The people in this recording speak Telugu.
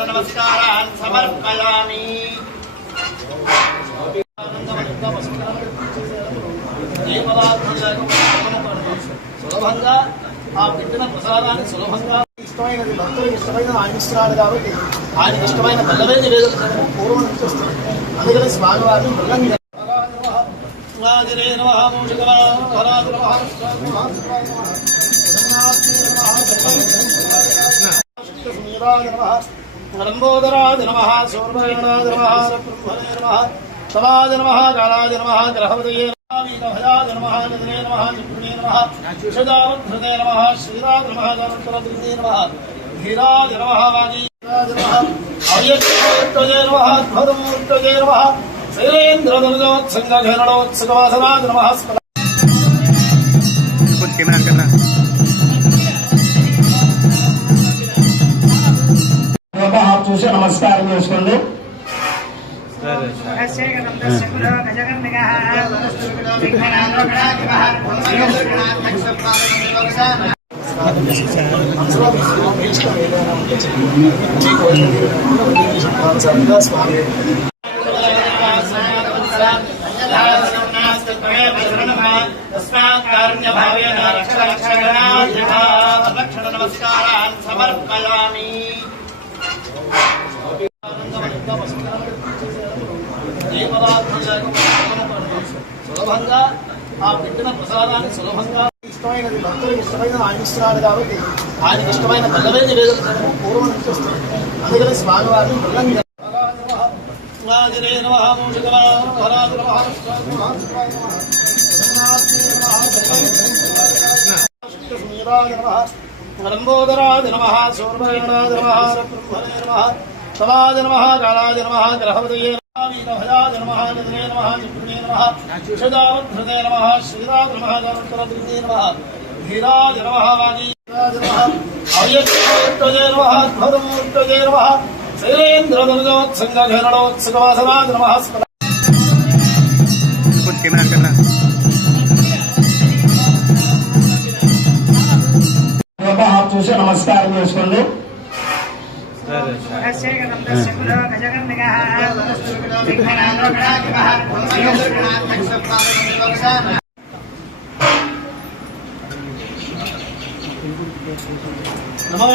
नमस्कारान् समर्पयामि। సులభంగా ఆ పెట్టిన ప్రసాదాన్ని సులభంగా ఇష్టమైనది భక్తులకు ఇష్టమైన ఆయన ఇస్తున్నాడు కాబట్టి ఆయనకి ఇష్టమైన బెల్లమే నివేదన పూర్వం నుంచి వస్తుంది. అందుకని స్వామివారిని బెల్లంగా లంబోదరాజ నమః సూర్యనాథ నమః బ్రహ్మణే నమః సమాజ నమః కాళాజ నమః గ్రహవతయే భయాజ నమః నదనే నమః జిహ్వే నమః శుషదావృతే నమః శ్రీరాజ నమః గణపతయే నమః ధీరాజ నమః వాగీరాజ నమః అవ్యక్తమూర్తయే నమః అద్భుతమూర్తయే నమః శైలేంద్రదుర్గోత్సంగఘనోత్సవాసనాజ నమః చూసి నమస్కారం చేసుకోండి. నమస్కారాన్ సమర్పయామి. సులభంగా ఆ పెట్టిన ప్రసాదాన్ని సులభంగా ఇష్టమైనది భక్తులకు ఇష్టమైన ఆయన ఇస్తున్నాడు కాబట్టి ఆయనకి ఇష్టమైన బెల్లమే నివేదన పూర్వం నుంచి వస్తుంది. అందుకని స్వామివారిని బెల్లంగా లంబోదరాజ నమః సూర్యనాథ నమః బ్రహ్మణే నమః సమాజ నమః కాళాజ నమః గ్రహవతయే భయాజ నమః నదనే నమః జిహ్వే నమః శుషదావృతే నమః శ్రీరాజ నమః గణపతయే నమః ధీరాజ నమః వాగీరాజ నమః అవ్యక్తమూర్తయే నమః అద్భుతమూర్తయే నమః శైలేంద్రదుర్గోత్సంగఘనోత్సవాసనాజ నమః చూసి నమస్కారం చేసుకోండి. నమో